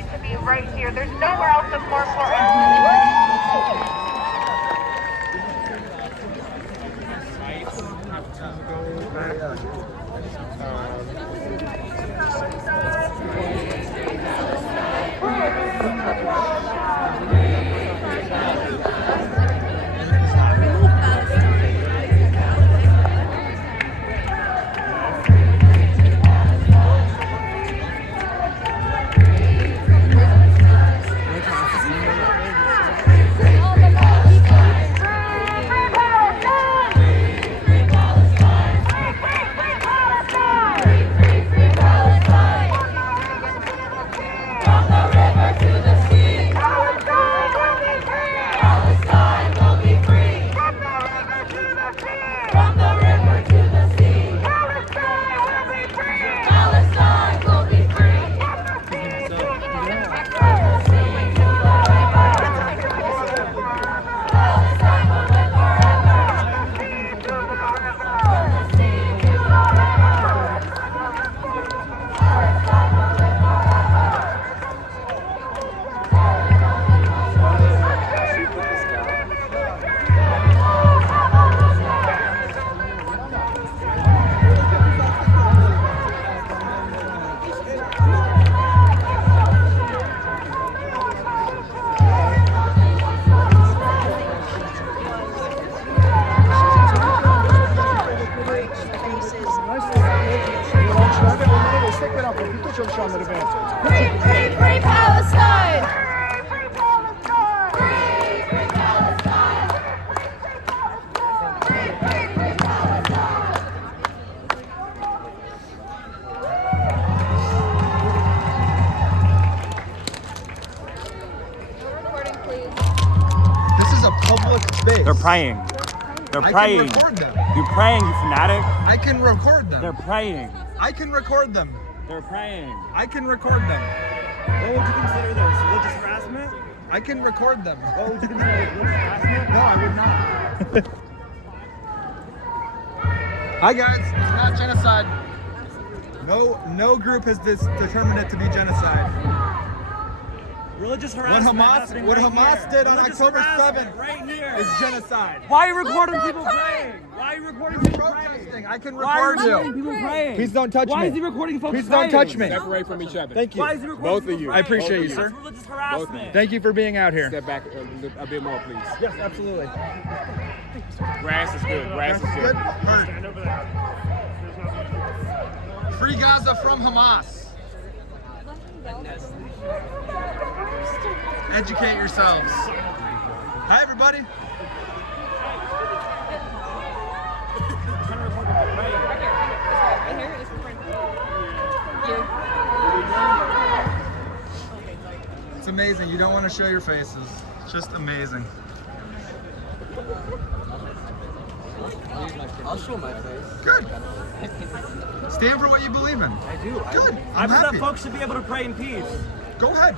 need to be right here. There's nowhere else that's more important. Free, free, free Palestine! Free Palestine! Free, free Palestine! Free, free, free Palestine! Recording, please. This is a public space. They're praying. They're I praying. can record them. You're praying, you fanatic. I can record them. They're praying. I can record them. They're praying. I can record them. What would you consider this? Religious harassment? I can record them. What would you consider religious harassment? No, I would not. Hi guys, it's not genocide. No group has determined it to be genocide. Religious harassment. What Hamas here. did on Religious October harassment 7th right here. is genocide. Why are you recording people praying? Why are you recording people praying? Protesting. I can Why are record you recording you. people praying? Please don't touch Why me. is he recording folks Please praying? don't touch me. Separate from each other. Thank you. Why is he recording Both of people you. praying? I appreciate you, That's sir. religious harassment. Thank you for being out here. Step back a bit more, please. Yes, absolutely. Grass is good. Grass is good. Stand over there. Free Gaza from Hamas. Educate yourselves. Hi, everybody. It's amazing. You don't want to show your faces. It's just amazing. I'll show my face. Good. Stand for what you believe in. I do. Good. I I'm believe that happy. folks should be able to pray in peace. Go ahead.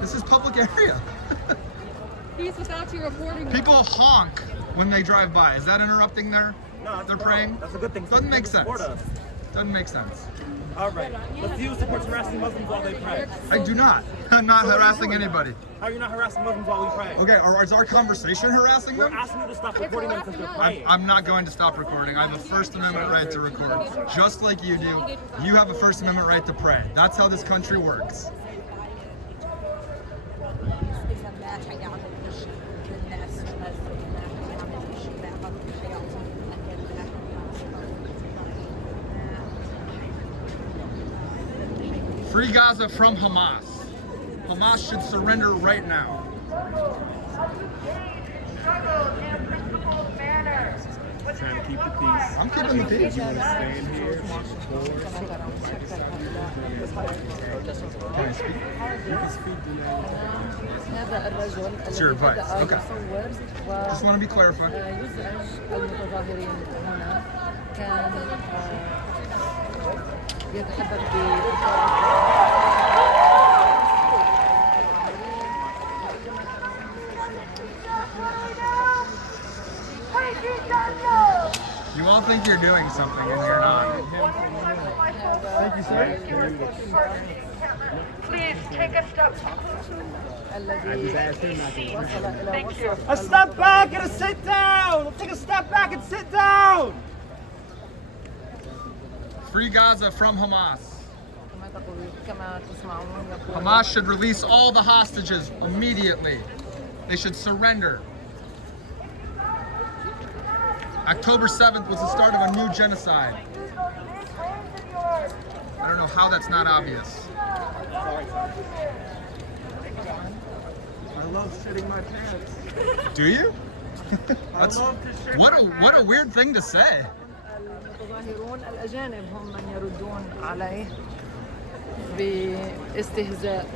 This is public area. Peace without you reporting. People honk when they drive by. Is that interrupting their No, praying? That's a good thing. Doesn't make sense. Support us. Doesn't make sense. All right. Let's see who supports harassing Muslims while they pray. I do not. I'm not So what are you harassing doing anybody. How are you not harassing Muslims while we pray? Okay, is our conversation harassing We're them? asking you to stop recording them because they're praying. I'm not going to stop recording. I have a First Amendment right to record. Just like you do, you have a First Amendment right to pray. That's how this country works. Free Gaza from Hamas. Hamas should surrender right now. Trying to keep the peace. I'm keeping the peace. You want to stay in here? Can I speak? You can speak to them. هذا الرجل It's your advice. بدأ Okay. يصور Just want to be clarified. ويزعج المتظاهرين هنا كان يتحدث You all think you're doing something and you're not. Thank you, sir. Please take a step. I just الذي asked him not to. وصل إلى Thank you. وسط A step back and a sit down. Take a step back and sit down. Free Gaza from Hamas. كما تسمعون يقول Hamas should release all the hostages immediately. They should surrender. October 7th was the start of a new genocide. I don't know how that's not obvious. I love shitting my pants. Do you? That's, I love to shit what a weird thing to say. المتظاهرون الأجانب هم من يردون عليه باستهزاء.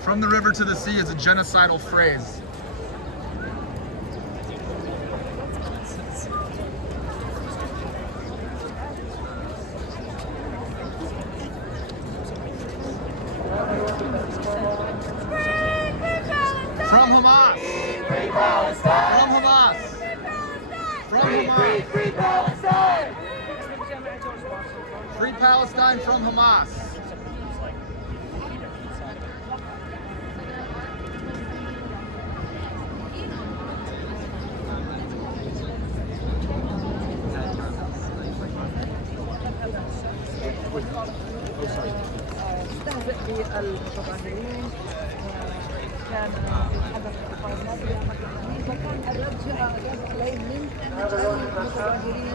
From the river to the sea is a genocidal phrase. From Hamas! From Hamas! From Hamas! Free Palestine from Hamas! استهزأ بالمتظاهرين كان الحدث اعتقادي وكان الرد جاء عليه من المتظاهرين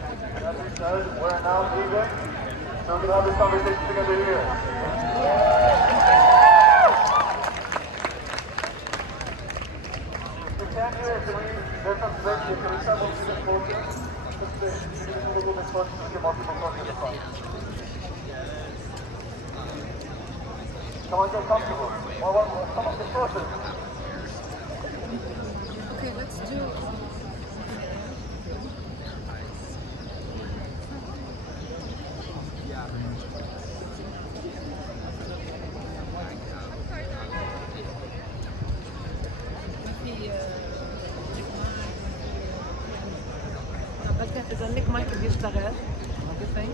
We're now leaving, so we can have this conversation together here. We can't hear it. There's some space here. Can we start moving this closer? This space. We can move a little bit closer to get more people closer to the front. Come on, get comfortable. Come on, get closer. Okay, let's do. إذا لك مايك بيشتغل. What do you think?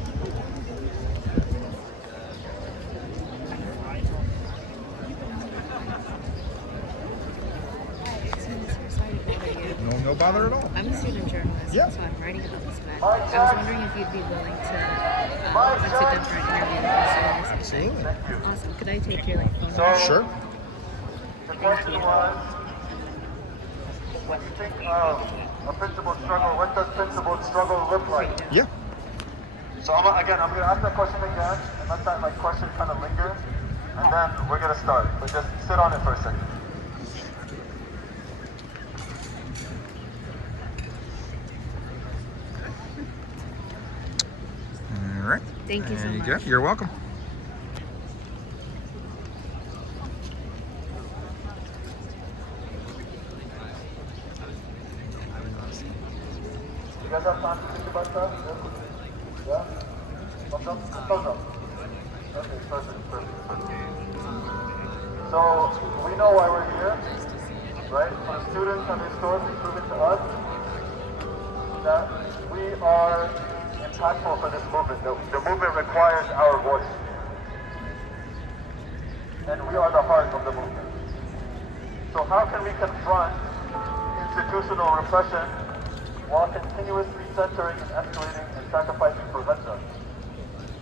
No bother at all. I'm a student journalist, Yeah. so I'm writing about this event. I was wondering if you'd be willing to sit down for an interview with us. Awesome. Could I take your phone number? Sure. The question was, when you think of a principled struggle, what does principled struggle look like? Yeah. So I'm going to ask that question again, and let that question kind of linger, and then we're going to start. But just sit on it for a second. All right. Thank you so There you much. go. You're welcome. You guys have time to think about that? Yeah? Thumbs up? Thumbs up. Okay, perfect. So, we know why we're here, right? Our students have historically proven to us that we are impactful for this movement. The movement requires our voice. And we are the heart of the movement. So how can we confront institutional repression while continuously centering and escalating and sacrificing prevention?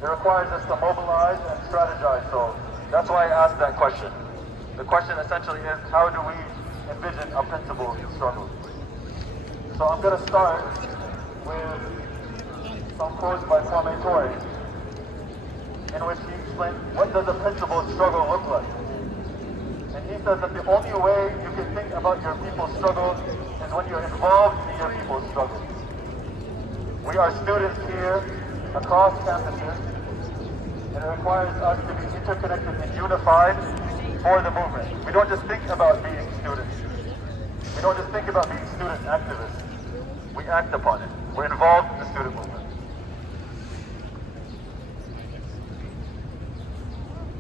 It requires us to mobilize and strategize. So that's why I asked that question. The question essentially is, how do we envision a principled struggle? So I'm going to start with some quotes by Kwame Ture, in which he explains what does a principled struggle look like. And he says that the only way you can think about your people's struggle is when you're involved in your people's struggle. We are students here across campuses, and it requires us to be interconnected and unified for the movement. We don't just think about being students. We don't just think about being student activists. we act upon it. We're involved in the student movement.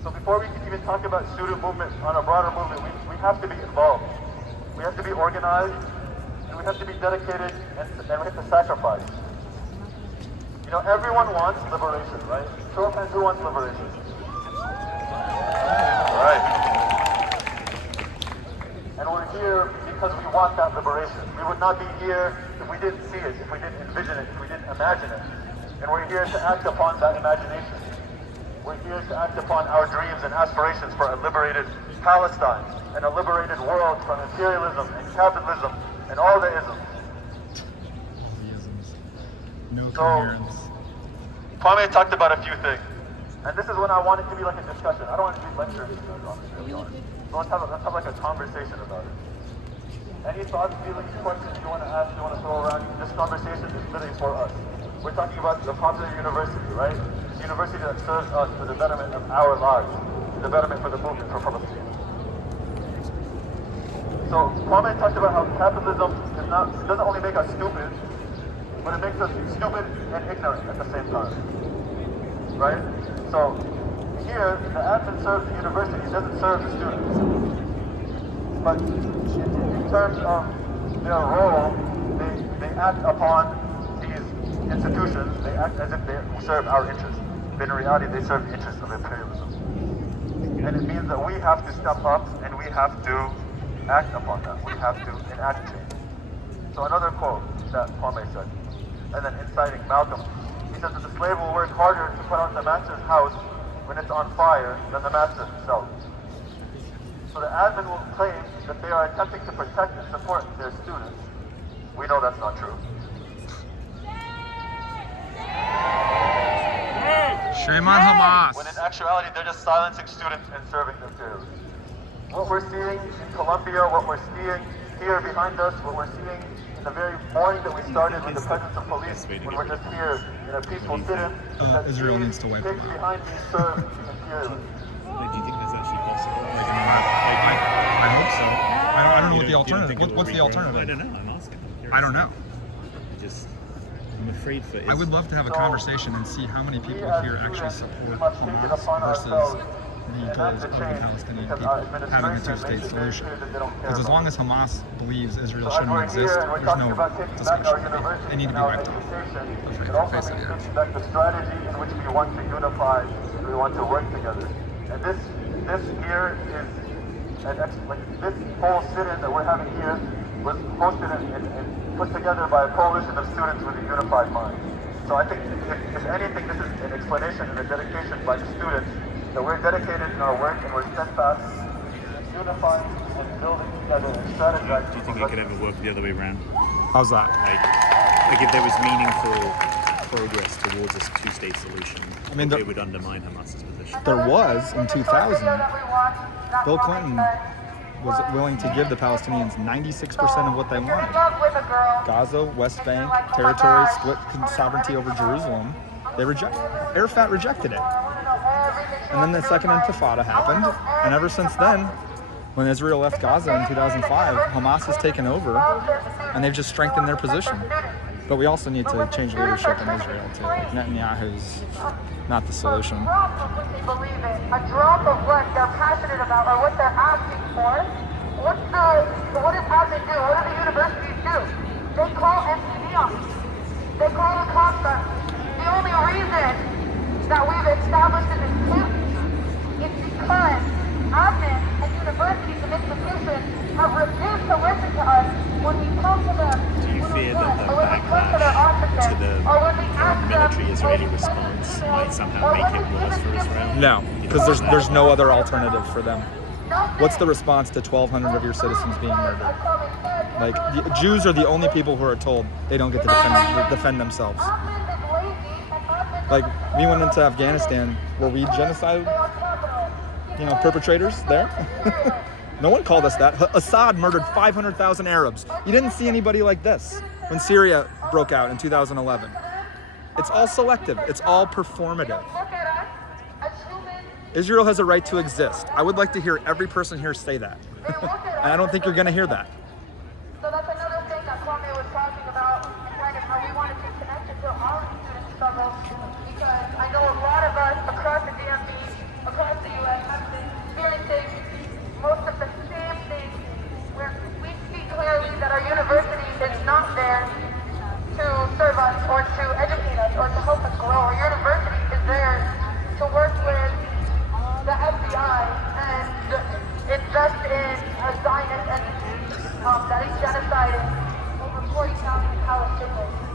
So before we can even talk about student movement on a broader movement, we have to be involved. We have to be organized, and we have to be dedicated, and we have to sacrifice. You know, everyone wants liberation, right? Show of hands, who wants liberation? All right. And we're here because we want that liberation. We would not be here if we didn't see it, if we didn't envision it, if we didn't imagine it. And we're here to act upon that imagination. We're here to act upon our dreams and aspirations for a liberated Palestine and a liberated world from imperialism and capitalism and all the isms. No coherence. Kwame talked about a few things. And this is when I want it to be like a discussion. I don't want it to be lecturing. So let's have like a conversation about it. Any thoughts, feelings, questions you want to ask, you want to throw around? This conversation is literally for us. We're talking about the popular university, right? It's a university that serves us for the betterment of our lives, the betterment for the movement for Palestine. So Kwame talked about how capitalism doesn't only make us stupid, but it makes us stupid and ignorant at the same time, right? So here, the admin serves the university, it doesn't serve the students. But in terms of their role, they act upon these institutions, they act as if they serve our interests. But in reality, they serve the interests of imperialism. And it means that we have to step up and we have to act upon that. We have to enact change. So another quote that Kwame said, and then inciting Malcolm, he says that the slave will work harder to put out the master's house when it's on fire than the master himself. So the admin will claim that they are attempting to protect and support their students. We know that's not true. Shame on Hamas. When in actuality, they're just silencing students and serving the imperialists. What we're seeing in Colombia, what we're seeing here behind us, what we're seeing in the very morning that we started with the presence of police, when we're just here in a peaceful sit-in, Israel needs to wipe them pigs out. behind me serve imperialists. Do you think that's actually possible? I hope so. I don't know what the alternative. What's the I alternative? don't know. I'm asking. I don't know. I'm afraid for. I would love to have a conversation and see how many people here actually support Hamas versus the goals of the Palestinian people having a two-state solution. Because as long as Hamas believes Israel shouldn't exist, there's no discussion. They need to be wiped off the face of the earth. The strategy in which we want to unify and we want to work together. And this here is, this whole sit-in that we're having here was hosted and put together by a coalition of students with a unified mind. So I think, if anything, this is an explanation and a dedication by the students that we're dedicated in our work and we're steadfast in unifying and building together and strategizing. Do you think it could ever work the other way around? How's that? Like if there was meaningful progress towards a two-state solution, I mean, it would undermine Hamas's position. There was in 2000. Bill Clinton was willing to give the Palestinians 96% of what they wanted. Gaza, West Bank, territory, split sovereignty over Jerusalem. Arafat rejected it. And then the second Intifada happened, and ever since then, when Israel left Gaza in 2005, Hamas has taken over, and they've just strengthened their position. But we also need to change leadership in Israel too. Like Netanyahu's not the solution. A drop of what they're passionate about or what they're asking for. What does admin do? What do the universities do? They call MTV on. They call the cops on. The only reason that we've established an institution is because admin and universities and institutions have refused to listen to us when we come to them. Do you fear that the backlash to the military Israeli response might somehow make it worse for Israel? No, because there's no other alternative for them. What's the response to 1,200 of your citizens being murdered? Like, the Jews are the only people who are told they don't get to defend themselves. Like, we went into Afghanistan, were we genocide, perpetrators there? No one called us that. Assad murdered 500,000 Arabs. You didn't see anybody like this when Syria broke out in 2011. It's all selective. It's all performative. Israel has a right to exist. I would like to hear every person here say that. And I don't think you're going to hear that. So that's another thing that Kwame was talking about.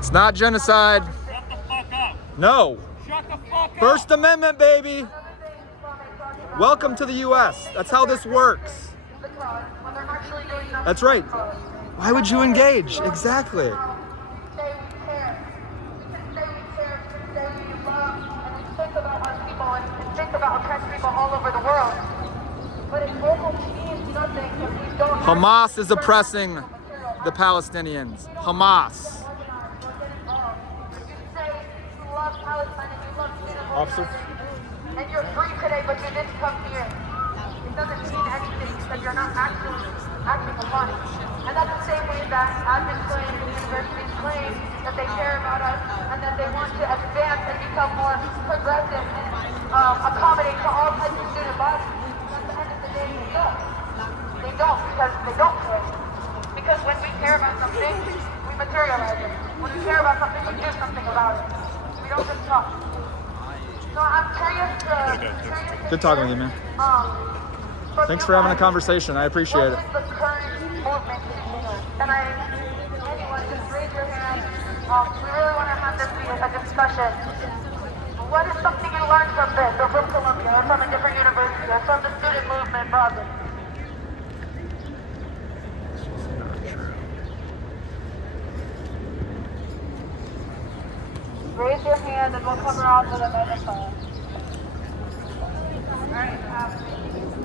It's not genocide. Shut the fuck up. No. Shut the fuck up. First Amendment, baby. Welcome to the U.S. That's how this works. That's right. Why would you engage? Exactly. Hamas is oppressing the Palestinians. Hamas. Officer? And you're free today, but you didn't come here. It doesn't mean anything because you're not actually acting upon it. And that's the same way that admins claim and universities claim that they care about us and that they want to advance and become more progressive and accommodate to all types of student bodies. At the end of the day, they don't. They don't because they don't care. Because when we care about something, we materialize it. When we care about something, we do something about it. We don't just talk. So I'm curious to Good talking with you, man. Thanks for having a conversation. I appreciate it. What is the current movement? And anyone, just raise your hand. We really want to have this be a discussion. What is something you learned from this, or from Columbia, or from a different university, or from the student movement broadly? Raise your hand and we'll come around with a microphone. Alright,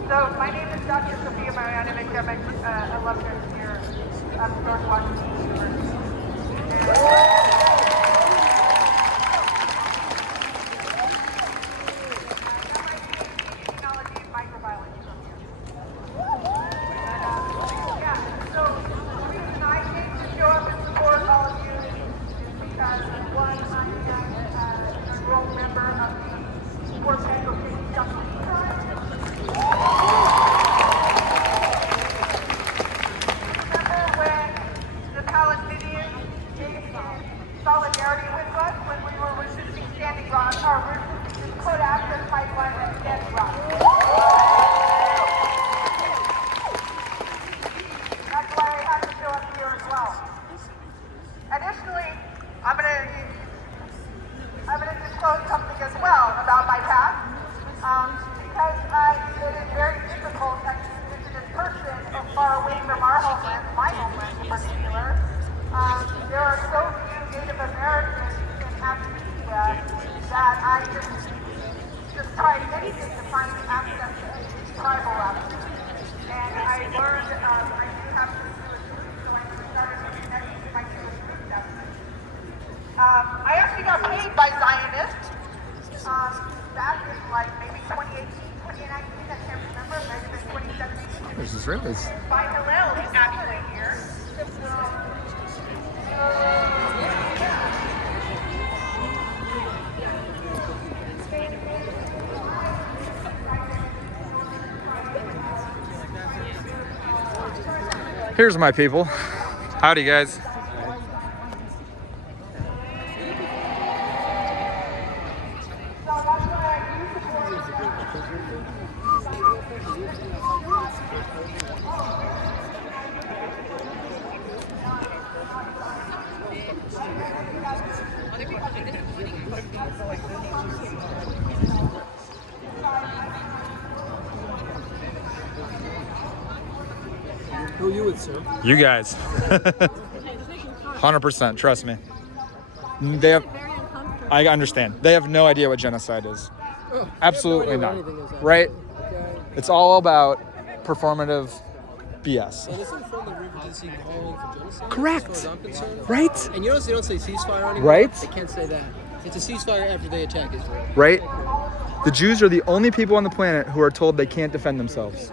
so my name is Dr. Sophia Mariana Encampment, alumnus here at George Washington University. Technology and microbiology from here. So the reason I came to show up and support all of you is because one, I am an enrolled member of the Sports Education Justice Tribe. Remember when the Palestinians gave solidarity with us when we were resisting Standing Rock, or resisting the code access pipeline at Standing Rock? That's why I had to show up here as well. Additionally, I'm going to disclose something as well about my past, because it is very difficult as an indigenous person far away from our homeland, my homeland in particular. There are so few Native Americans in Africa that I just tried anything to find access to tribal records. And I learned I do have to do a group, so I started to connect with my Jewish group definitely. I actually got paid by Zionists back in like maybe 2018, 2019, I can't remember, maybe 2017. There's Israelis. By Hillel actually here. Here's my people. Howdy, guys. Who are you with, sir? You guys. 100%, trust me. They have, I understand. They have no idea what genocide is. Absolutely not. Right? It's all about performative BS. And isn't from the Regency calling for genocide? Correct. As far as I'm concerned. Right? And you notice they don't say ceasefire anymore? Right? They can't say that. It's a ceasefire after they attack Israel. Right? The Jews are the only people on the planet who are told they can't defend themselves.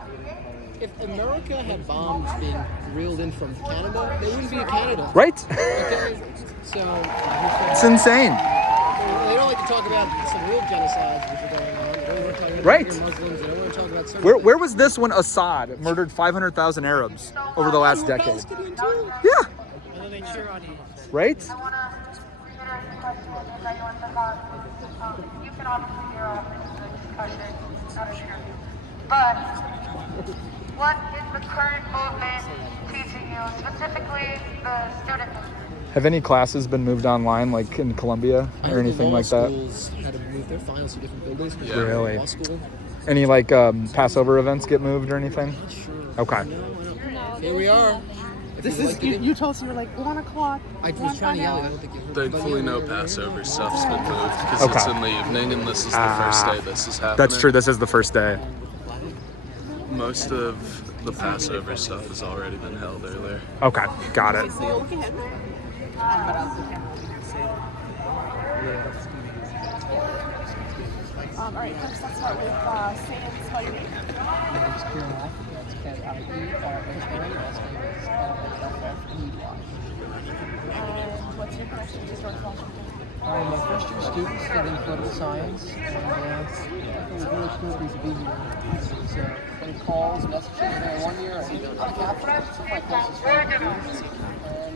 If America had bombs being reeled in from Canada, there wouldn't be a Canada. Right? Okay? So, It's insane. they don't like to talk about some real genocides which are going on. They don't want to talk about Right. Muslims. They don't want to talk about some Where was this when Assad murdered 500,000 Arabs over the last decade? Palestinian too. Yeah. And then they cheer on you. Right? I want to reiterate the question if anyone says you can obviously hear off into the discussion, not an interview. But what is the current movement teaching you, specifically the student movement? Have any classes been moved online, like in Columbia or anything like that? Schools had to move their finals to different buildings. Yeah. Really? Law school. Any like Passover events get moved or anything? Not sure. Okay. Here we are. This is, you told us you were like 1 o'clock. I was trying to yell. I don't think you heard. Thankfully, no Passover stuff's been moved because Okay. it's in the evening, and this is the first day this is happening. That's true. This is the first day. Most of the Passover stuff has already been held earlier. Okay, got it. So you'll look ahead. All right, first let's start with Sam's. How do you name? And what's your connection to George Washington? I'm a first-year student studying political science, and it was really cool to be here. I was getting calls, messages. One year, I'm Catholic, some of my closest friends. And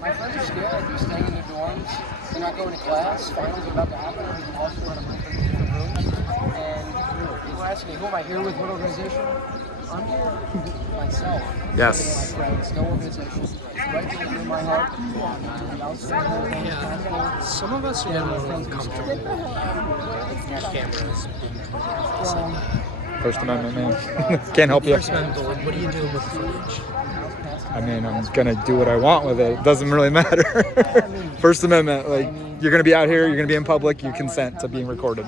my friends are scared. They're staying in their dorms. They're not going to class. Finals are about to happen. There's also in different rooms. And people are asking me, who am I here with? What organization? I'm here myself. Yes. My friends, no organization. It's right here in my heart. And I'll say Yeah. Some of us are getting a little uncomfortable. Cameras. First Amendment, man. Can't help you. First Amendment, but like, what are you doing with the footage? I mean, I'm gonna do what I want with it. It doesn't really matter. First Amendment, like, you're gonna be out here, you're gonna be in public, you consent to being recorded.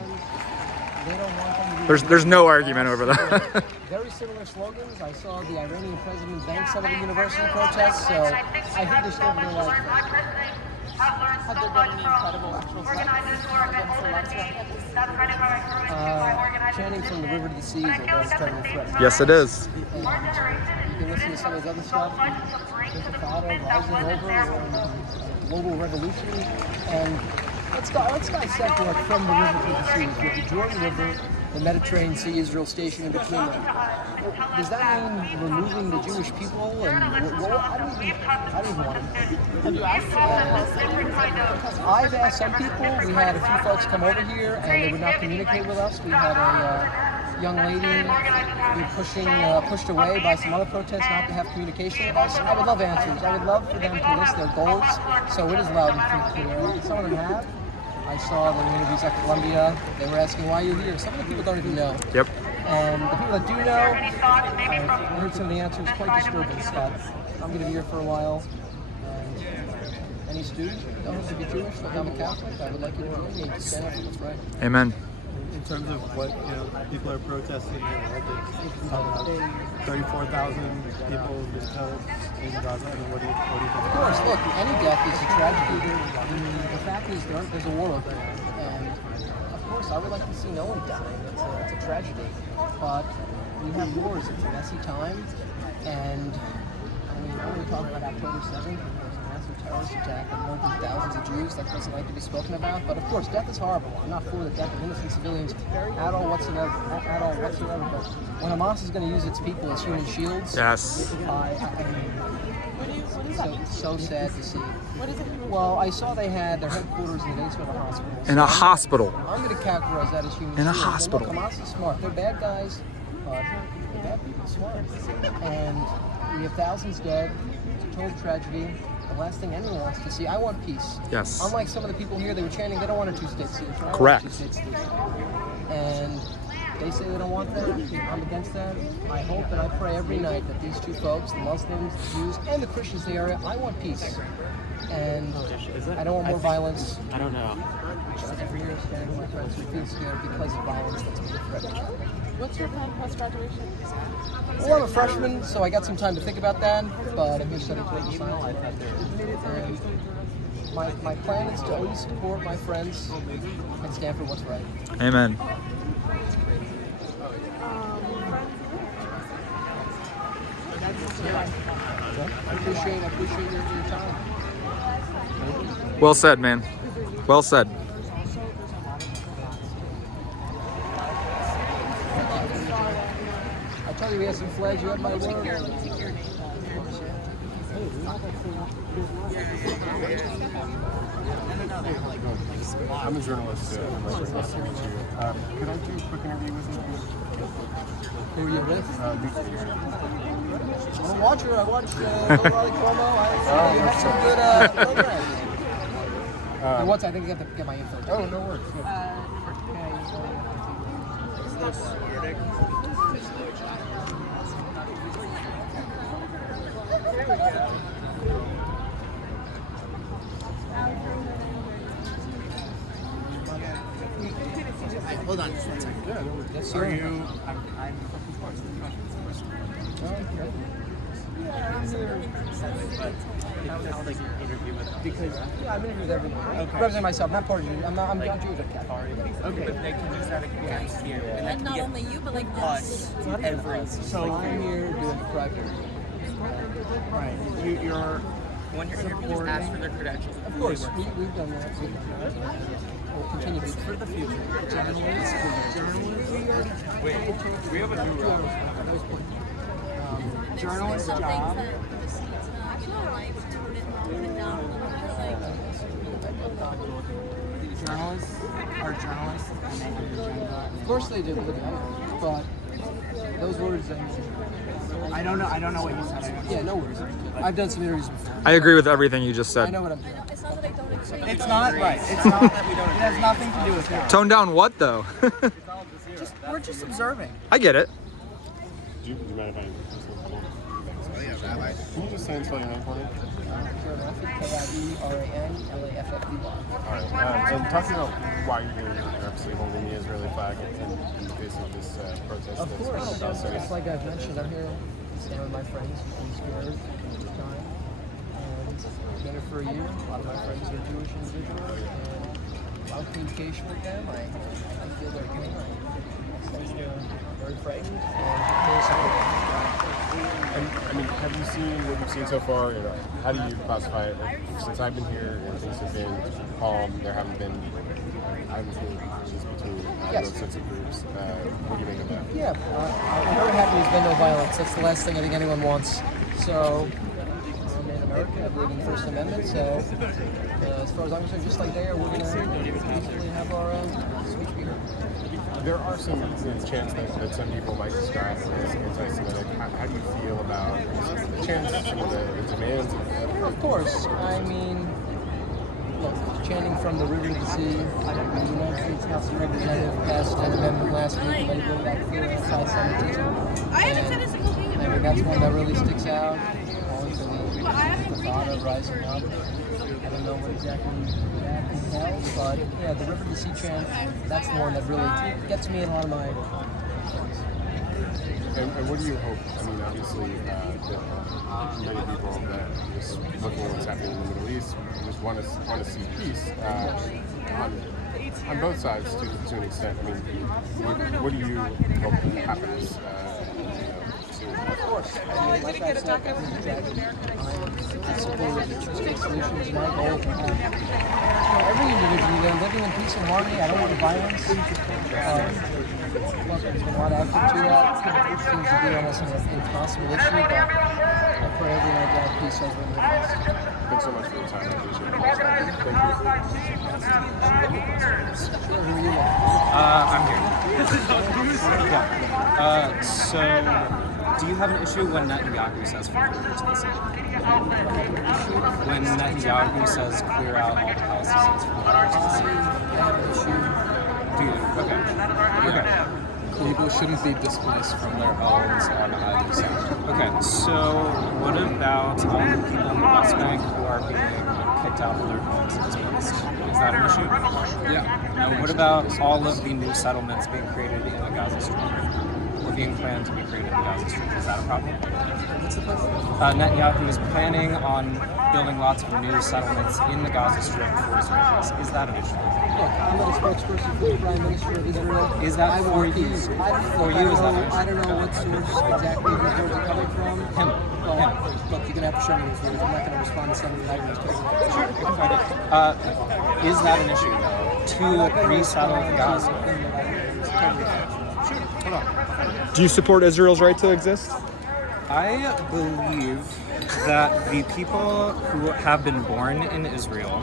There's no argument over that. Very similar slogans. I saw the Iranian president thank some of the university protests, so I think they're still very like Have there been any incredible actual threats against the left? chanting from the river to the sea is a very credible threat. Yes, it is. And you can listen to some of his other stuff. Intifada, Rising Over, Global Revolution, and let's dissect like from the river to the sea. With the Jordan River, the Mediterranean Sea, Israel station in between them. Does that mean removing the Jewish people? And I don't even want to. Have you asked I've asked some people. We had a few folks come over here, and they would not communicate with us. We had a young lady pushed away by some other protests not to have communication with us. I would love answers. I would love for them to list their goals, so it is loud and clear. Some of them have. I saw the interviews at Columbia. They were asking why you're here. Some of the people don't even know. Yep. And the people that do know, I heard some of the answers. Quite disturbing stuff. I'm going to be here for a while. And any student who don't have to be Jewish, like I'm a Catholic, I would like you to join me and stand up for what's right. Amen. In terms of what people are protesting, like it's talking about 34,000 people been killed in Gaza. I mean, what do you think? Of course, look, any death is a tragedy. I mean, the fact is there's a war over there, and of course I would like to see no one dying. It's a tragedy, but we have wars. It's a messy time, and I mean, when we talk about October 7th, terrorist attack that murdered thousands of Jews. That doesn't like to be spoken about. But of course, death is horrible. I'm not for the death of innocent civilians at all whatsoever. But when Hamas is going to use its people as human shields, Yes. so sad to see. Well, I saw they had their headquarters in the basement of a hospital. In a hospital. I'm going to categorize that as human In a shields. hospital. And look, Hamas is smart. They're bad guys, but they're bad people smart. And we have thousands dead. It's a total tragedy. The last thing anyone wants to see. I want peace. Yes. Unlike some of the people here, they were chanting they don't want a two-state solution. Correct. And they say they don't want that. I'm against that. I hope and I pray every night that these two folks, the Muslims, the Jews, and the Christians in the area, I want peace. And I don't want more violence. I don't know. Every year, standing with my friends who feel scared because of violence that's being threatened. What's your plan post-graduation? Well, I'm a freshman, so I got some time to think about that, but I'm here studying political science. And my plan is to always support my friends and stand for what's right. Amen. I appreciate your time. Well said, man. Well said. I told you we had some flags. You had my word. I'm a journalist too. Could I do a quick interview with you? Who are you with? I'm a watcher. I watch O'Reilly Cuomo. You have some good programs. And once I think I have to get my info. Oh, no worries. Hold on just one second. Yeah, no worries. Yes, Are sir. you? Because I'm interviewed everyone. Representing myself, not part of you. I'm Jewish. Okay, but they can use that against you. And not only you, but like us. So I'm here doing a private. Right. You're when you're interviewed, just ask for their credentials. Of course, we've done that. We'll continue to For the future. Journalists. Wait, we have a new role. journalist Some job. things that the seats, like tone it down a little bit. Like, Journalists are journalists, and they have an agenda. Of course they do, but those words. I don't know what you said. Yeah, no worries. I've done some interviews before. I agree with everything you just I said. know what I'm doing. it's not that I don't agree. It's not right. It's not that we don't. It has nothing to do with that. Tone down what though? We're just observing. I get it. Do you mind if I can you just say and spell your name for me? K-I-E-R-A-N-L-A-F-F-E-Y. Alright, and talking about why you're here, you're obviously holding the Israeli flag in the face of this protest. Of course. that's Just like I've mentioned, I'm here to stand with my friends who've been scared this time. And I've been here for a year. A lot of my friends are Jewish individuals. And a lot of communication with them. I feel their pain. I'm very frightened. And I mean, have you seen what you've seen so far? You know, how do you classify it? Like, since I've been here, and things have been calm. There haven't been clashes between those sorts of groups. What do you make of that? Yeah, I'm very happy there's been no violence. That's the last thing I think anyone wants. So, I'm in America, I believe in the First Amendment. So, as far as I'm concerned, just like they are, we're going to peacefully have our speech be heard. There are some chants that some people might describe as anti-Semitic. How do you feel about the chants, some of the demands? Of course. I mean, look, chanting from the river to the sea, the United States House of Representatives passed an amendment last week that would clear anti-Semitism. I mean, that's one that really sticks out. Always the thought of rising up. I don't know what exactly that entails, but yeah, the river to the sea chant, that's the one that really gets me in a lot of my points. And what do you hope? I mean, obviously, many people that just looking at what's happening in the Middle East just want to see peace on both sides to an extent. I mean, what do you hope happens? Soon? Of course. I mean, like I said, that was a tragedy. I support the two-state solution is my goal. Every individual, they're living in peace and harmony. I don't want violence. Look, there's been a lot of effort to that. It seems to be almost an impossible issue, but I pray every night to have peace over the Middle East. Thanks so much for your time. I appreciate it. Thank you. I'm here. Yeah. So, do you have an issue when Netanyahu says for the rivers to the sea? When Netanyahu says clear out all the Palestinians from the rivers to the sea? I have an issue. Do you? Okay. People shouldn't be displaced from their homes on either side. Okay, so what about all the people in the West Bank who are being kicked out of their homes and displaced? Is that an issue? Yeah. And what about all of the new settlements being created in the Gaza Strip? Or being planned to be created in the Gaza Strip? Is that a problem? What's the problem? Netanyahu is planning on building lots of new settlements in the Gaza Strip for Israelis. Is that an issue? Look, I'm not a spokesperson for the Prime Minister of Israel. Is that for you? For you, is that an issue? I don't know what source exactly these words are coming from. Him. Look, you're going to have to show me these words. I'm not going to respond to something that I don't know. Sure, we can find it. Is that an issue, though, to resettle the Gaza? Sure, hold on. Do you support Israel's right to exist? I believe that the people who have been born in Israel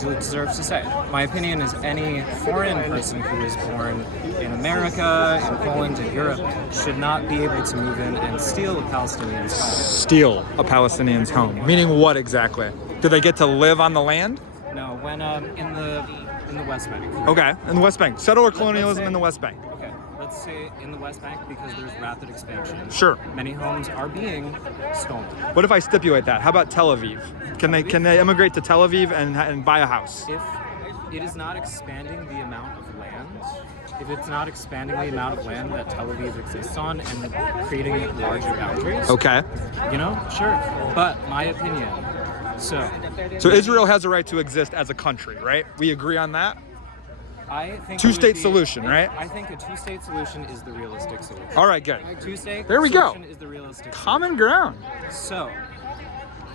deserves to say. My opinion is any foreign person who is born in America, in Poland, in Europe, should not be able to move in and steal a Palestinian's home. Steal a Palestinian's home? Meaning what exactly? Do they get to live on the land? No, when in the West Bank. Okay, in the West Bank. Settler colonialism in the West Bank. Okay, let's say in the West Bank because there's rapid expansion. Sure. Many homes are being stolen. What if I stipulate that? How about Tel Aviv? Can they immigrate to Tel Aviv and buy a house? If it is not expanding the amount of land, if it's not expanding the amount of land that Tel Aviv exists on and creating larger boundaries, Okay. you know, sure. But my opinion, so Israel has a right to exist as a country, right? We agree on that? I think Two-state solution, right? I think a two-state solution is the realistic solution. All right, good. Two-state There we go. solution is the realistic Common ground. So,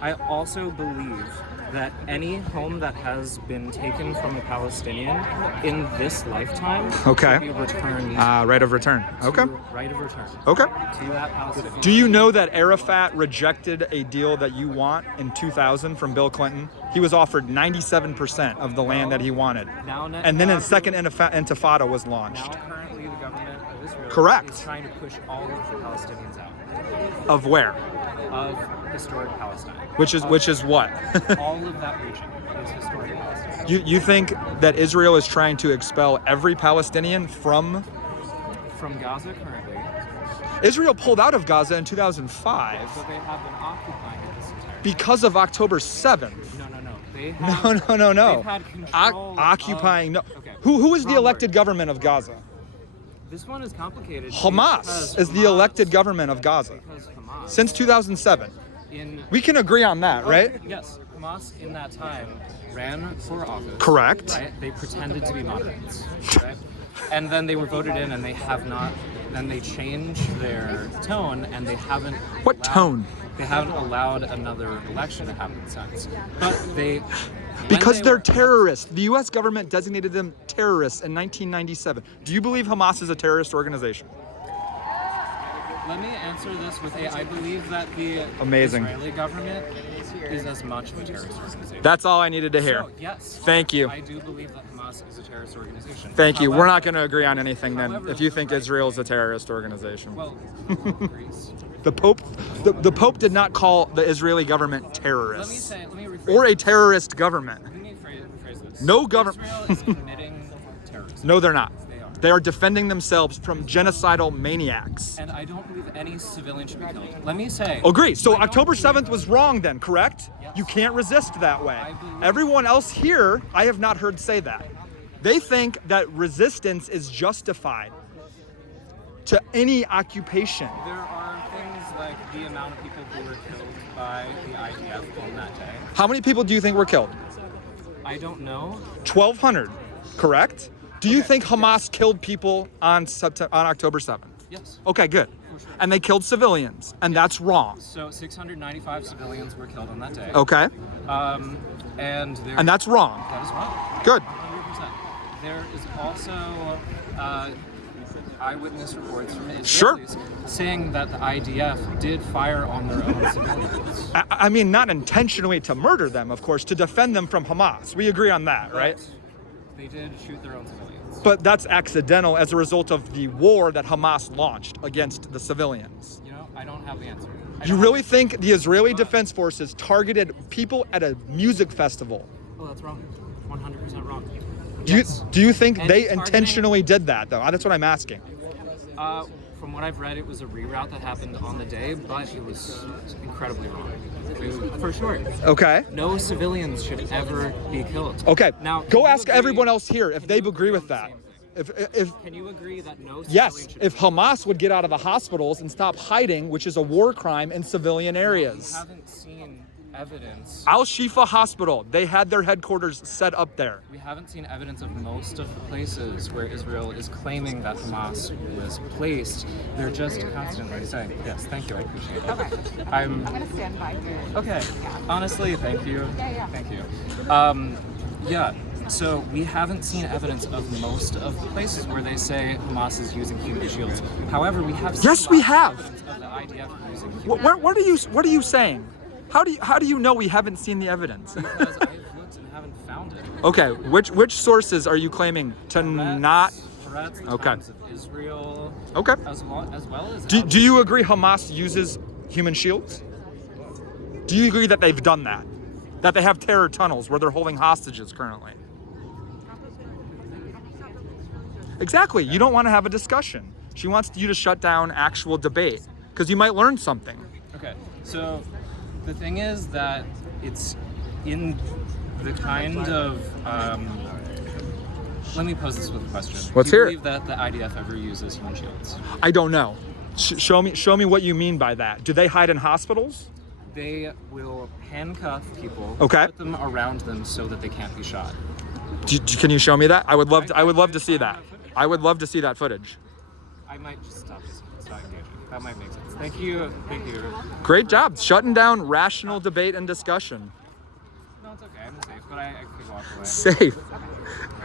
I also believe that any home that has been taken from a Palestinian in this lifetime Okay. should be returned. Right of return. Okay. Right of return. Okay. To that Palestinian. Do you know that Arafat rejected a deal that you want in 2000 from Bill Clinton? He was offered 97% of the land that he wanted. And then a second intifada was launched. Now currently the government of Israel Correct. is trying to push all of the Palestinians out. Of where? Of historic Palestine. Which is what? All of that region is historic Palestine. You think that Israel is trying to expel every Palestinian from Gaza currently? Israel pulled out of Gaza in 2005 So they have been occupying it this entire time. because of October 7th. No. They have, No. They've had control Occupying. of, No. Okay. Who is the Wrong elected word. government of Gaza? This one is complicated. Hamas because is the elected government of Gaza Because Hamas since 2007. in We can agree on that, right? Yes, Hamas in that time ran for office. Correct. Right? They pretended to be moderates, right? And then they were voted in, and they have not. Then they changed their tone, and they haven't. What tone? They haven't allowed another election to happen since. But they. Because they're terrorists. The U.S. government designated them terrorists in 1997. Do you believe Hamas is a terrorist organization? Let me answer this with I believe that the Amazing. Israeli government is as much of a terrorist organization. That's all I needed to hear. So, yes. Thank you. I do believe that Hamas is a terrorist organization. Thank you. We're However- not going to agree on anything then. If you think Israel is a terrorist organization. Well, the Pope agrees. The Pope did not call the Israeli government terrorists Let me rephrase or a this. terrorist government. Let me rephrase this. No government. Israel is committing terrorism. No, they're not. They are. They are defending themselves from genocidal maniacs. And I don't believe any civilian should be killed. Let me say. Agree. So I don't October believe- 7th was wrong then, correct? Yes. You can't resist that way. I believe- Everyone else here, I have not heard say that. They think that resistance is justified to any occupation. There are things like the amount of people who were killed by the IDF on that day. How many people do you think were killed? I don't know. 1,200, correct? Do you think Hamas killed people on October 7th? Yes. Okay, good. And they killed civilians, and that's wrong. So 695 civilians were killed on that day. Okay, And that's wrong. That is wrong. Good. 100%. There is also eyewitness reports from Israelis Sure. saying that the IDF did fire on their own civilians. I mean, not intentionally to murder them, of course, to defend them from Hamas. We agree on that, right? They did shoot their own civilians. But that's accidental as a result of the war that Hamas launched against the civilians. You know, I don't have the answer. You really think the Israeli Defense Forces targeted people at a music festival? Well, that's wrong. 100% wrong. Do you think Any they targeting- intentionally did that, though? That's what I'm asking. From what I've read, it was a reroute that happened on the day, but it was incredibly wrong. For sure. Okay. No civilians should ever be killed. Okay. Now, Go can you ask agree- everyone else here if they can you agree with on that. the same thing? If Can you agree that no civilian yes, should if be Hamas would get out of the hospitals and stop hiding, which is a war crime in civilian We areas. haven't seen evidence. Al Shifa Hospital, they had their headquarters set up there. We haven't seen evidence of most of the places where Israel is claiming that Hamas was placed. They're just constantly saying, yes, thank you, I appreciate it. Okay. I'm gonna stand by here. Okay. Honestly, thank you. Yeah. Thank you. Yeah. So we haven't seen evidence of most of the places where they say Hamas is using human shields. However, we have seen Yes, we lots of have. evidence of the IDF using human What are you saying? How do you know we haven't seen the evidence? because I've looked and haven't found around it. Okay, which sources are you claiming to not? Threats, the Okay. Times of Israel. Okay. As well as. Do you agree Hamas uses human shields? Do you agree that they've done that? That they have terror tunnels where they're holding hostages currently? Exactly. You don't want to have a discussion. She wants you to shut down actual debate because you might learn something. Okay. So the thing is that it's in the kind of. Let me pose this with a question. Let's Do you hear it. believe that the IDF ever uses human shields? I don't know. Show me what you mean by that. Do they hide in hospitals? They will handcuff people, Okay. put them around them so that they can't be shot. Can you show me that? I would love to see that. I would love to see that footage. I might just stop engaging. That might make sense. Thank you. Thank you. Great job shutting down rational debate and discussion. No, it's okay. I'm safe, but I could walk away. Safe.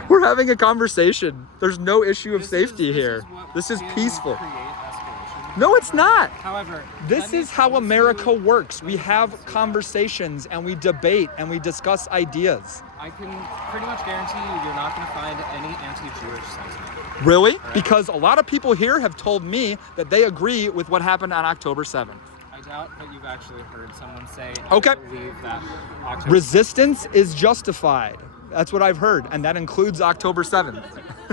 We're having a conversation. There's no issue of safety here. This is peaceful. No, it's not. However, this is how America works. We have conversations and we debate and we discuss ideas. I can pretty much guarantee you're not going to find any anti-Jewish sentiment. Really? Because a lot of people here have told me that they agree with what happened on October 7th. I doubt that you've actually heard someone say, Okay. I believe that October Resistance is justified. That's what I've heard, and that includes October 7th.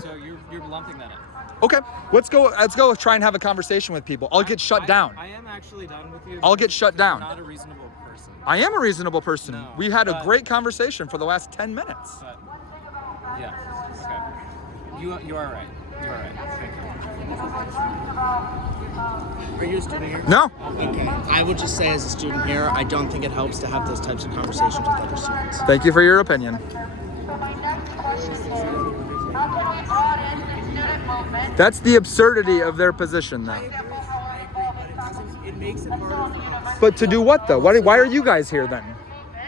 So you're lumping that in. Okay, let's go try and have a conversation with people. I'll get shut down. I am actually done with you. I'll get shut down. You're not a reasonable person. I am a reasonable person. No, We had a great conversation for the last 10 minutes. But, yeah, okay. You are right. You are right. Thank you. Are you a student here? No. Okay. I would just say as a student here, I don't think it helps to have those types of conversations with other students. Thank you for your opinion. That's the absurdity of their position, though. It makes it harder for us. But to do what, though? Why are you guys here, then?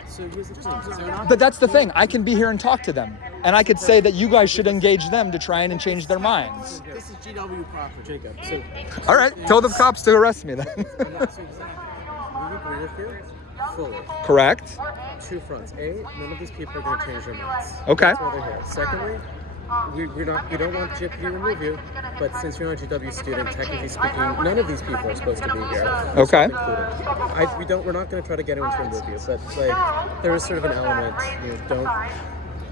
So here's the thing. But that's the thing. I can be here and talk to them. And I could say that you guys should engage them to try and change their minds. This is GW proper, Jacob. So, All right, tell the cops to arrest me then. We agree with you fully. Correct. Two fronts. A, none of these people are going to change their minds. Okay. That's why they're here. Secondly, we don't want JP to remove you, but since you're not a GW student, technically speaking, none of these people are supposed to be here. Okay. We're not going to try to get anyone to remove you, but like there is sort of an element.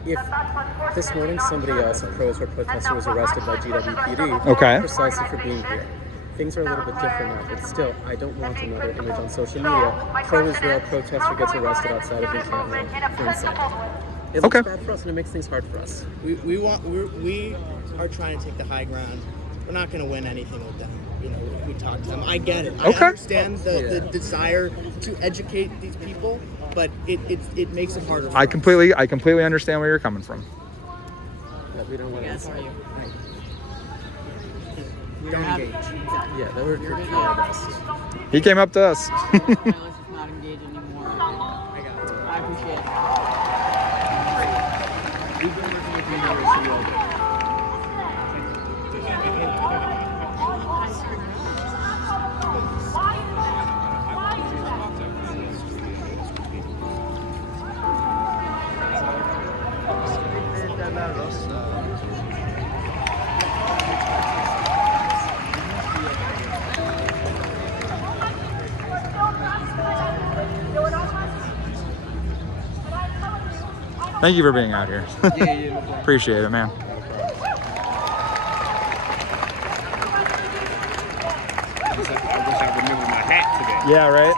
If this morning somebody else, a pros or protester, was arrested by GWPD, Okay. precisely for being here. Things are a little bit different now, but still, I don't want another image on social media. Pro-Israel protester gets arrested outside of Encampment for insanity. It looks bad for us, and it makes things hard for us. We are trying to take the high ground. We're not going to win anything with them. You know, if we talk to them. I get it. I understand the desire to educate these people, but it makes it harder. For I completely understand where you're coming from. That we don't want Yes, are you? Don't engage. Yeah, that would hurt our best. He came up to us. Let's just not engage anymore. I got it. I appreciate it. We've been working with the university all day. Thank you for being out here. Yeah. Appreciate it, man. I wish I remembered my hat today. Yeah, right?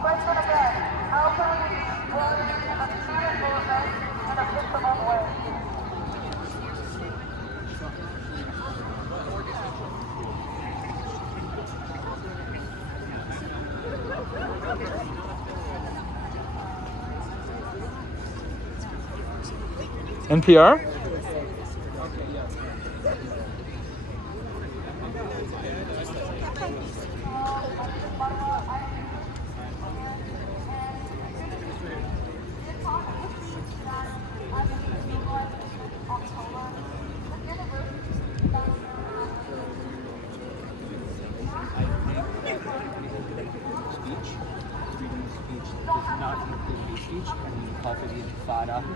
Question again. How can we run a student movement in a peaceful way? NPR?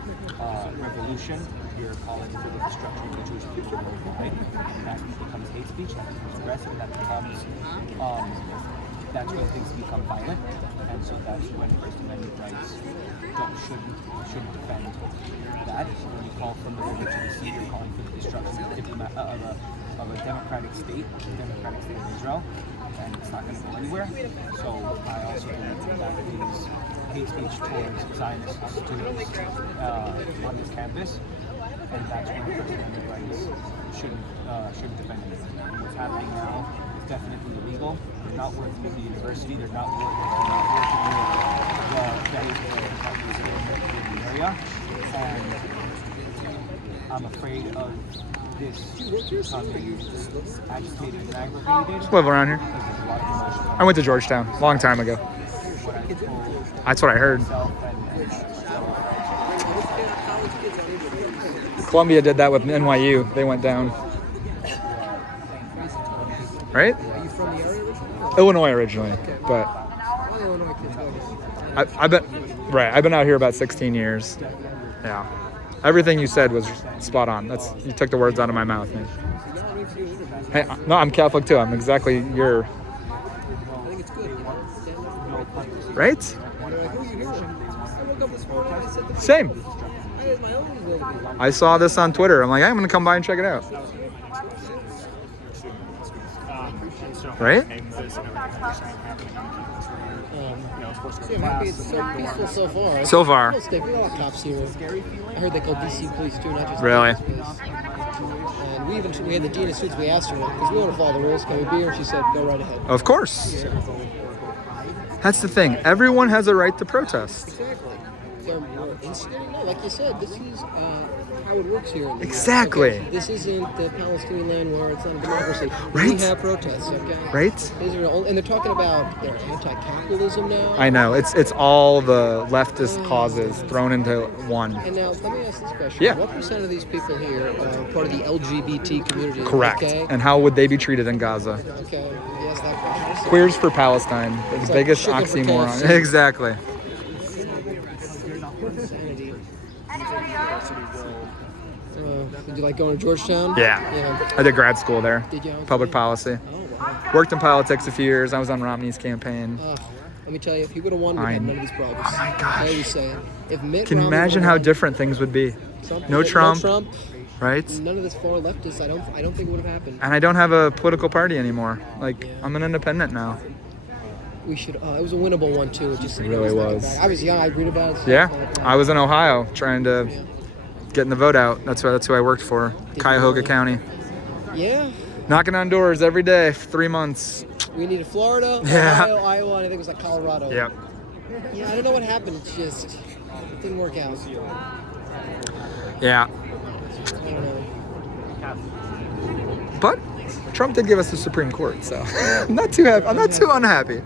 revolution, you're calling for the destruction of the Jewish people worldwide. That becomes hate speech, that becomes aggressive, and that becomes, that's when things become violent. And so that's when First Amendment rights shouldn't defend that. When you call from the river to the sea, you're calling for the destruction of a democratic state, of Israel, and it's not going to go anywhere. So I also believe that is hate speech towards Zionist students on this campus, and that's when First Amendment rights shouldn't defend it. And what's happening now is definitely illegal. They're not working with the university. They're not working with the departments in the area, and I'm afraid of this becoming agitated and aggravated. Live around here. I went to Georgetown a long time ago. That's what I heard. Columbia did that with NYU. They went down. Right? Illinois originally, but I've been out here about 16 years. Yeah. Everything you said was spot on. You took the words out of my mouth, man. Hey, no, I'm Catholic too. I'm exactly your. Right? Same. I saw this on Twitter. I'm like, I'm gonna come by and check it out. Right? It's so peaceful so far. So far. We got a lot of cops here. I heard they call DC police too, not just really. And we had the dean of students. We asked her because we want to follow the rules. Can we be here? And she said, "Go right ahead." Of course. That's the thing. Everyone has a right to protest. Exactly. They're instigating. No, like you said, this is how it works here. Exactly. Okay? This isn't the Palestinian land war. It's not a democracy. Right. We have protests. Okay. Right. Israel, and they're talking about their anti-capitalism now. I know. It's all the leftist causes thrown into one. And now, let me ask this question. Yeah. What percent of these people here are part of the LGBT community? Correct. Okay? And how would they be treated in Gaza? Okay. Yes, that question. Queers for Palestine. The It's biggest like chicken for oxymoron. KFC. Exactly. Did you like going to Georgetown? Yeah. I did grad school there. Did you? Public policy. Worked in politics a few years. I was on Romney's campaign. Let me tell you, if he would have won, we'd have none of these problems. Oh my gosh. I always say it. If Mitt Can you Romney imagine would've how won, different things would be? No Trump. Right? None of this far leftists. I don't think it would have happened. And I don't have a political party anymore. Like, I'm an independent now. We should. It was a winnable one too. It really was. I was young. I read about it. Yeah. I was in Ohio trying to getting the vote out. That's who I worked for. Cuyahoga County. Yeah. Knocking on doors every day for 3 months. We needed Florida, Yeah. Ohio, Iowa, and I think it was like Colorado. Yep. Yeah, I don't know what happened. It's just it didn't work out. Yeah. I don't know. But Trump did give us the Supreme Court, so I'm not too happy. I'm not too unhappy.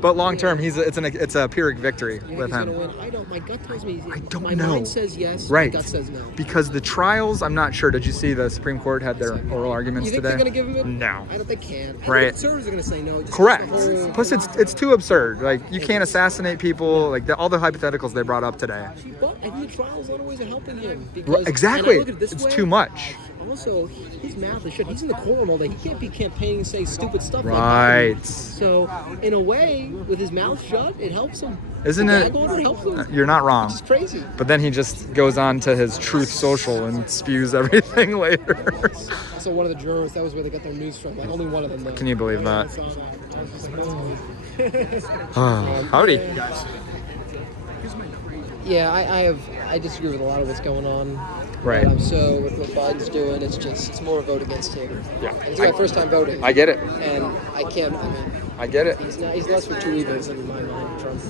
But long term, it's a Pyrrhic victory with him. Gonna win? I don't. My gut tells me. I don't my know. mind says yes. Right. My gut says no. Because the trials, I'm not sure. Did you see the Supreme Court had their oral arguments You think today? they're gonna give him it? No. I don't think they can. Right. The conservatives are gonna say no. Just Correct. the whole- Plus, it's too absurd. Like, you can't assassinate people. Like, all the hypotheticals they brought up today. But I think the trials aren't always helping him. Because, Exactly. and I look at it this It's way, too much. Also, his mouth is shut. He's in the courtroom all day. He can't be campaigning and say stupid stuff Right. like that. So, in a way, with his mouth shut, it helps him. Isn't the it? gag order helps him. You're not wrong. It's crazy. But then he just goes on to his Truth Social and spews everything later. So one of the jurors, that was where they got their news from. Like only one of them. Though. Can you believe that? I saw that. Howdy. Yeah, I disagree with a lot of what's going on. Right. But with what Biden's doing, it's more a vote against him. Yeah. And it's my first time voting. I get it. And I can't. I mean. I get it. He's less for two evils in my mind, Trump.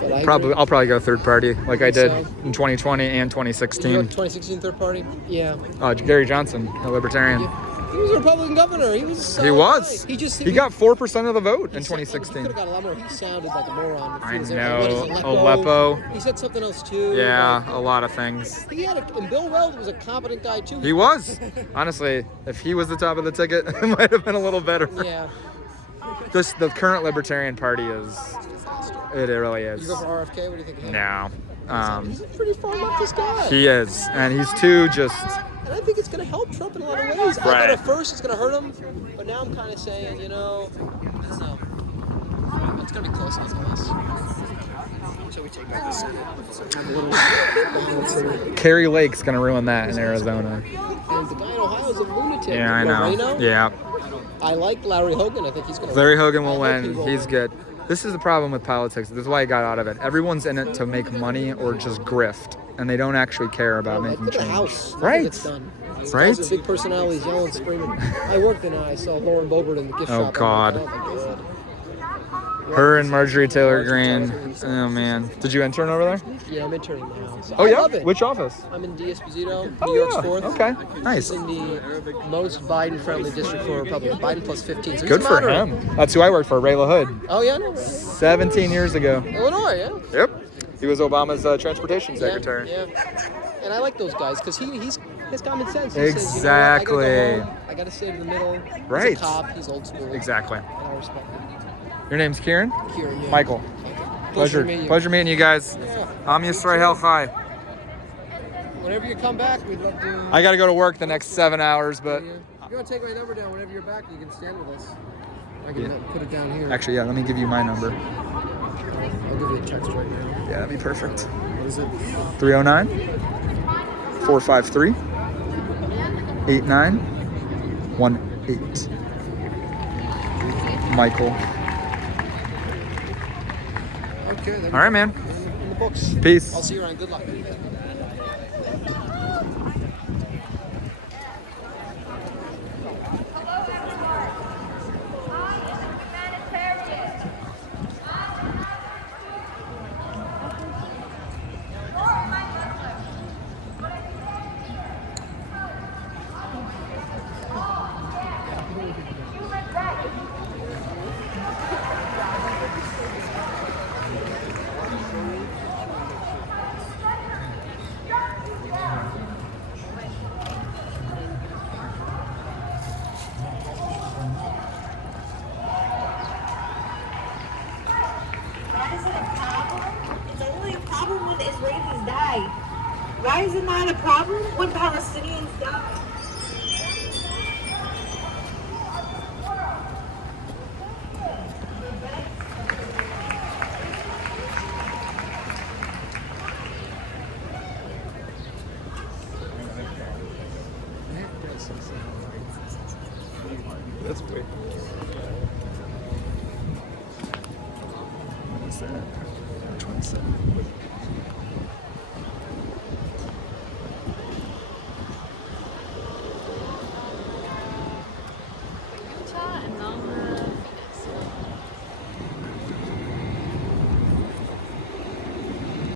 But I'll probably go third party like I did in 2020 and Did you go 2016. 2016 third party? Yeah. Gary Johnson, a libertarian. He was a Republican governor. He was. He was. He got 4% of the vote in 2016. He could have got a lot more. He sounded like a moron. I What is know. it, Aleppo. He said something else too. Yeah, a lot of things. And Bill Weld was a competent guy too. He was. Honestly, if he was the top of the ticket, it might have been a little better. Yeah. The current Libertarian Party is. It really is. You go for RFK? What do you think of him? No. He's a pretty far leftist guy. He is, and he's too just. And I think it's going to help Trump in a lot of ways. I thought at first it's going to hurt him, but now I'm kind of saying, I don't know. It's going to be close with us. Shall we take back this? Kerry Lake's gonna ruin that in Arizona. And the guy in Ohio is a lunatic. Yeah, I know. Moreno? Yeah. I like Larry Hogan. I think he's going to Larry Hogan will win. He's good. This is the problem with politics. This is why I got out of it. Everyone's in it to make money or just grift, and they don't actually care about making look at change. the house. Right. It's done. These Right. guys are big personalities, yelling, screaming. I worked in it. I saw Lauren Boebert in the gift Oh, shop. God. I'm like, oh my God. Her and Marjorie Taylor Greene. Oh man. Did you intern over there? Yeah, I'm interning now. So Oh I yeah? love it. Which office? I'm in D. Esposito, Oh, New York's yeah. 4th. Okay. Nice. He's in the most Biden-friendly district for a Republican. Biden plus 15. So he's Good for moderate. him. That's who I worked for, Ray LaHood. Oh yeah, no. 17 years ago. Illinois, yeah. Yep. He was Obama's transportation secretary. Yeah. And I like those guys because he's common sense. He Exactly. says, I got to stay to the middle. Right. He's a cop. He's old school. Exactly. And I respect him. Your name's Kieran? Kieran, yeah. Michael. Pleasure to meet you. Pleasure meeting you guys. Yeah. I'm Yisrael Chai. Whenever you come back, we'd love to. I got to go to work the next 7 hours, but. If you want to take my number down whenever you're back, you can stand with us. I can put it down here. Actually, yeah, let me give you my number. I'll give you a text right now. Yeah, that'd be perfect. What is it? 309-453-8918. Michael. Okay. All right, man. In the books. Peace. I'll see you around. Good luck. Israelis die. Why is it not a problem when Palestinians die? That's weird. What is that? 27.